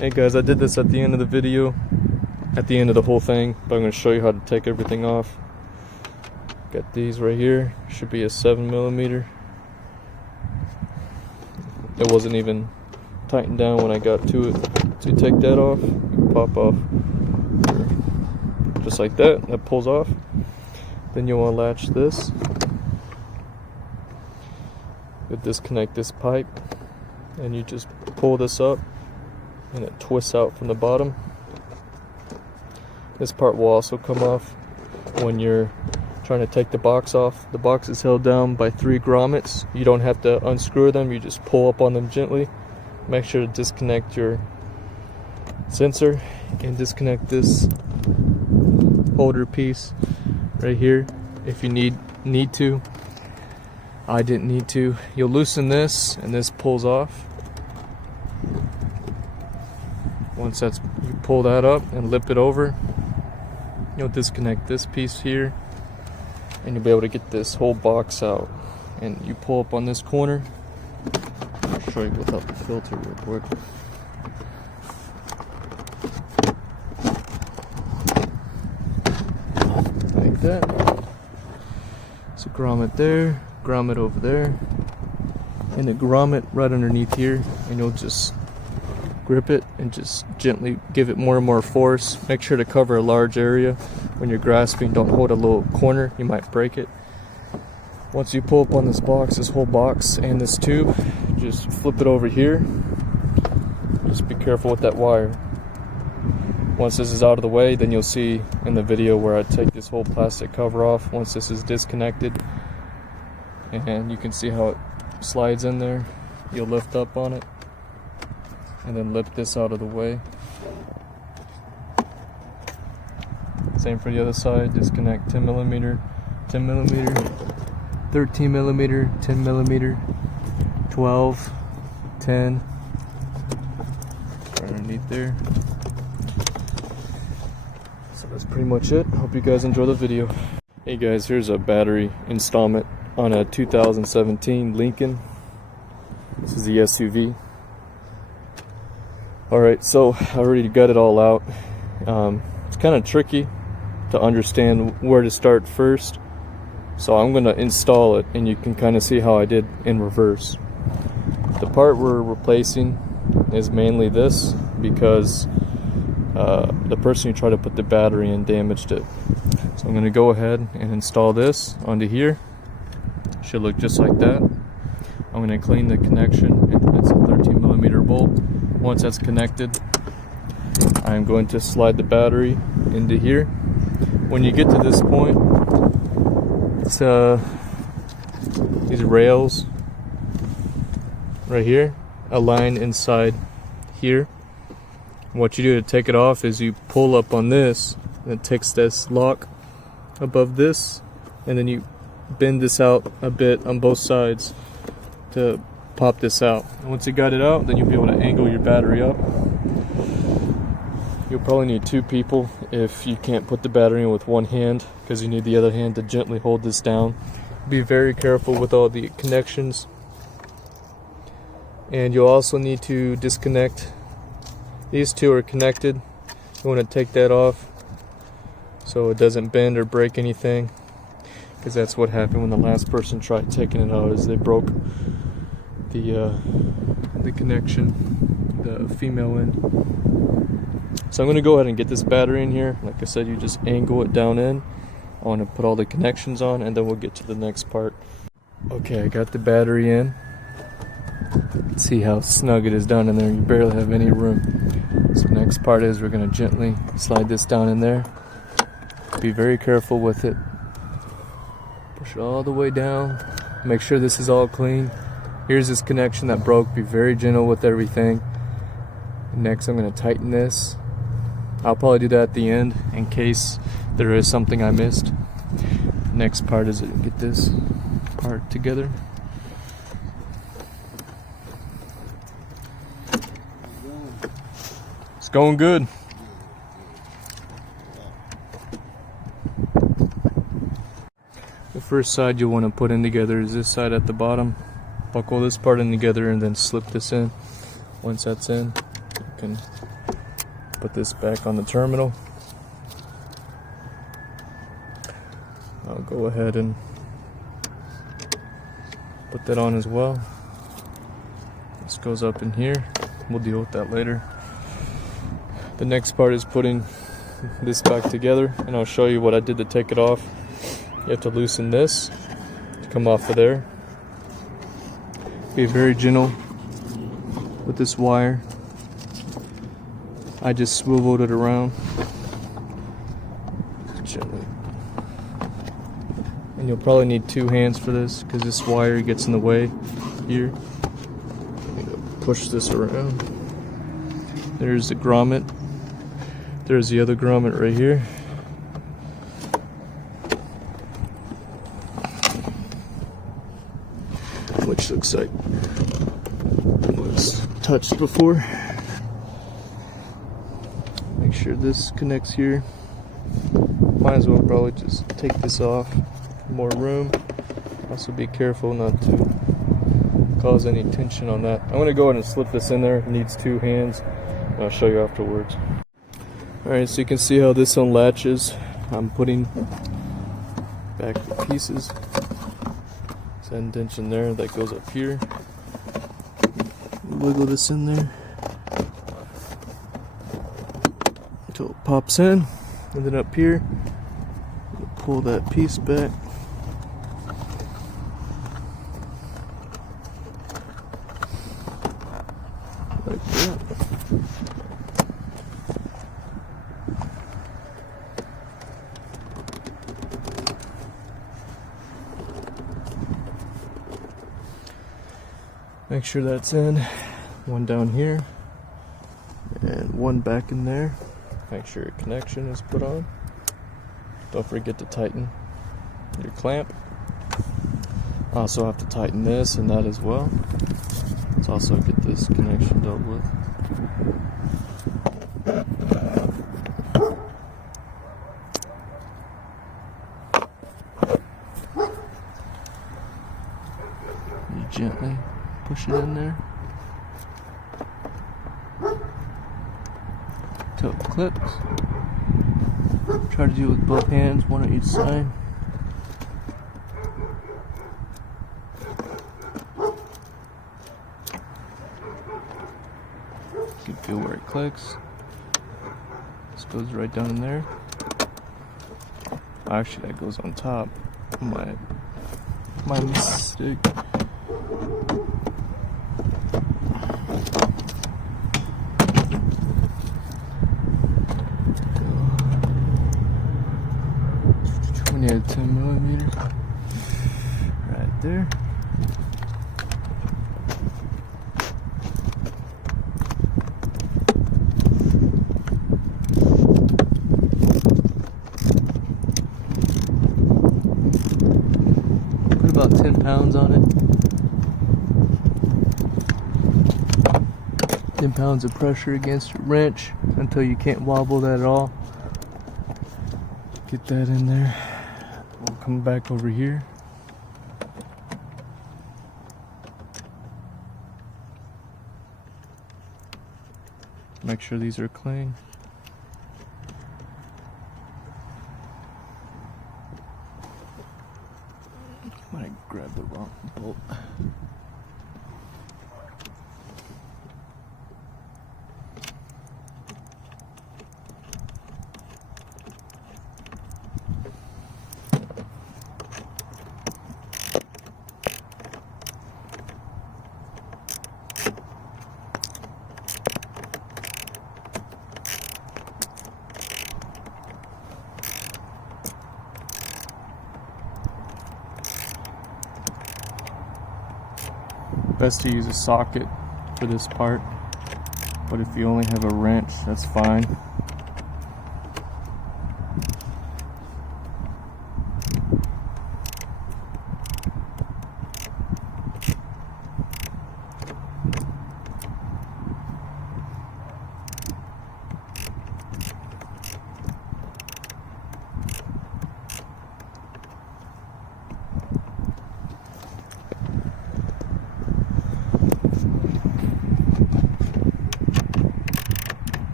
Hey guys, I did this at the end of the video, at the end of the whole thing, but I'm going to show you how to take everything off. Got these right here, should be a 7mm. It wasn't even tightened down when I got to it. To take that off, you pop off just like that, that pulls off. Then you want to latch this. You disconnect this pipe and you just pull this up and it twists out from the bottom. This part will also come off when you're trying to take the box off. The box is held down by 3 grommets. You don't have to unscrew them, you just pull up on them gently. Make sure to disconnect your sensor and disconnect this holder piece right here if you need to. I didn't need to. You'll loosen this and this pulls off. Once you pull that up and lip it over, you'll disconnect this piece here and you'll be able to get this whole box out. And you pull up on this corner. I'll show you without the filter real quick. Like that. So grommet there, grommet over there, and a grommet right underneath here, and you'll just grip it and just gently give it more and more force. Make sure to cover a large area when you're grasping. Don't hold a little corner, you might break it. Once you pull up on this box, this whole box and this tube, just flip it over here. Just be careful with that wire. Once this is out of the way, then you'll see in the video where I take this whole plastic cover off. Once this is disconnected, and you can see how it slides in there, you'll lift up on it and then lift this out of the way. Same for the other side. Disconnect 10mm, 10mm, 13mm, 10mm, 12, 10, right underneath there. So that's pretty much it. Hope you guys enjoy the video. Hey guys, here's a battery installment on a 2017 Lincoln. This is the SUV. Alright, so I already got it all out. It's kind of tricky to understand where to start first. So I'm going to install it and you can kind of see how I did in reverse. The part we're replacing is mainly this because the person who tried to put the battery in damaged it. So I'm going to go ahead and install this onto here. Should look just like that. I'm going to clean the connection. It's a 13mm bolt. Once that's connected, I'm going to slide the battery into here. When you get to this point, it's these rails right here align inside here. What you do to take it off is you pull up on this, and it takes this lock above this, and then you bend this out a bit on both sides to pop this out. And once you got it out, then you'll be able to angle your battery up. You'll probably need 2 people if you can't put the battery in with one hand, because you need the other hand to gently hold this down. Be very careful with all the connections. And you'll also need to disconnect. These 2 are connected. You want to take that off so it doesn't bend or break anything, because that's what happened when the last person tried taking it out, is they broke the connection, the female end. So I'm going to go ahead and get this battery in here. Like I said, you just angle it down in. I want to put all the connections on and then we'll get to the next part. Okay, I got the battery in. See how snug it is down in there. You barely have any room. So the next part is we're going to gently slide this down in there. Be very careful with it. Push it all the way down. Make sure this is all clean. Here's this connection that broke. Be very gentle with everything. Next, I'm going to tighten this. I'll probably do that at the end in case there is something I missed. Next part is to get this part together. It's going good. The first side you'll want to put in together is this side at the bottom. Buckle this part in together and then slip this in. Once that's in, can put this back on the terminal. I'll go ahead and put that on as well. This goes up in here. We'll deal with that later. The next part is putting this back together, and I'll show you what I did to take it off. You have to loosen this to come off of there. Be very gentle with this wire. I just swiveled it around gently. And you'll probably need 2 hands for this because this wire gets in the way here. Push this around. There's the grommet. There's the other grommet right here. Which looks like it was touched before. Make sure this connects here. Might as well probably just take this off. More room. Also be careful not to cause any tension on that. I'm going to go ahead and slip this in there. It needs 2 hands. I'll show you afterwards. Alright, so you can see how this unlatches. I'm putting back the pieces. There's an indentation there that goes up here. Wiggle this in there until it pops in. And then up here, pull that piece back. Like that. Make sure that's in. One down here and one back in there. Make sure your connection is put on. Don't forget to tighten your clamp. Also have to tighten this and that as well. Let's also get this connection dealt with. You gently push it in there till it clips. Try to do it with both hands, one on each side. You can feel where it clicks. This goes right down in there. Actually, that goes on top. My mistake. We need a 10mm right there. Put about 10 pounds on it. 10 pounds of pressure against your wrench until you can't wobble that at all. Get that in there. We'll come back over here. Make sure these are clean. Might grab the wrong bolt. Best to use a socket for this part, but if you only have a wrench, that's fine.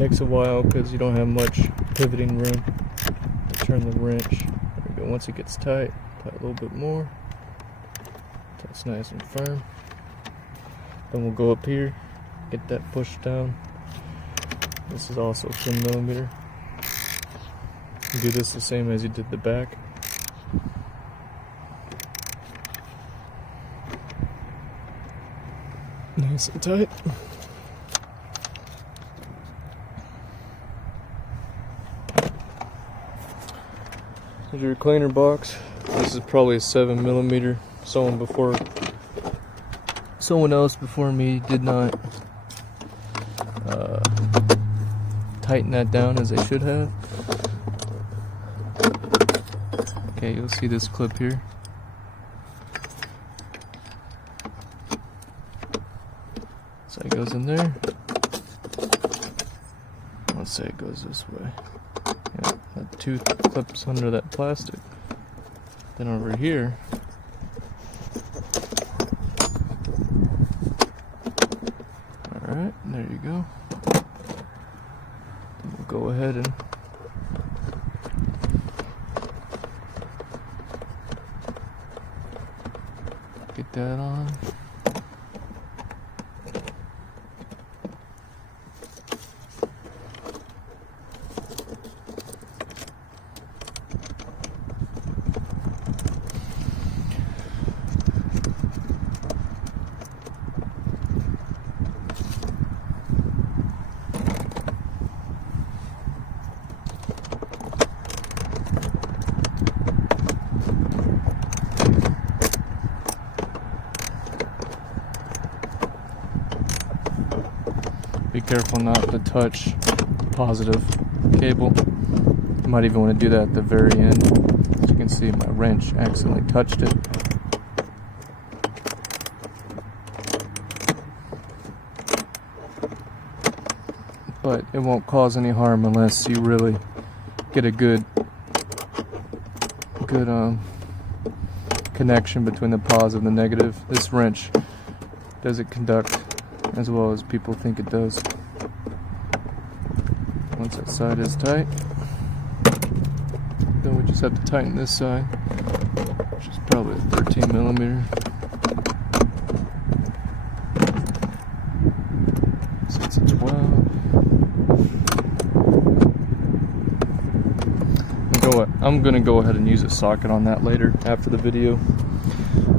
takes a while because you don't have much pivoting room to turn the wrench. There we go. Once it gets tight, tight a little bit more until it's nice and firm. Then we'll go up here, get that pushed down. This is also 10mm. Do this the same as you did the back. Nice and tight. Here's your cleaner box. This is probably a 7mm. Someone else before me did not tighten that down as they should have. Okay, you'll see this clip here. So it goes in there. Let's say it goes this way. Yeah, that tooth clips under that plastic. Then over here, alright, there you go. Then we'll go ahead and get that on. Be careful not to touch the positive cable. You might even want to do that at the very end. As you can see, my wrench accidentally touched it. But it won't cause any harm unless you really get a good connection between the positive and the negative. This wrench doesn't conduct as well as people think it does. Once that side is tight, then we just have to tighten this side, which is probably a 13mm. So it's a 12. I'm gonna go ahead and use a socket on that later after the video.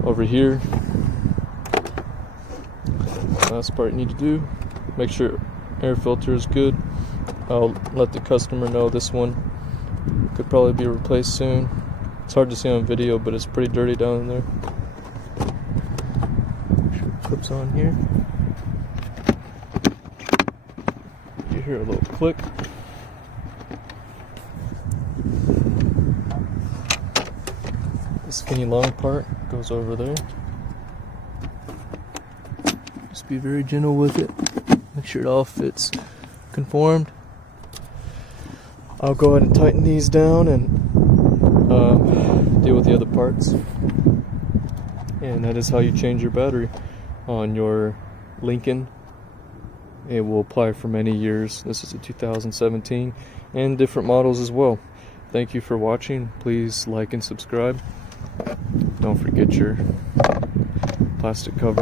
Over here, last part you need to do, make sure air filter is good. I'll let the customer know this one could probably be replaced soon. It's hard to see on video, but it's pretty dirty down in there. Clips on here. You hear a little click. The skinny long part goes over there. Just be very gentle with it. Make sure it all fits conformed. I'll go ahead and tighten these down and deal with the other parts. And that is how you change your battery on your Lincoln. It will apply for many years. This is a 2017 and different models as well. Thank you for watching. Please like and subscribe. Don't forget your plastic cover.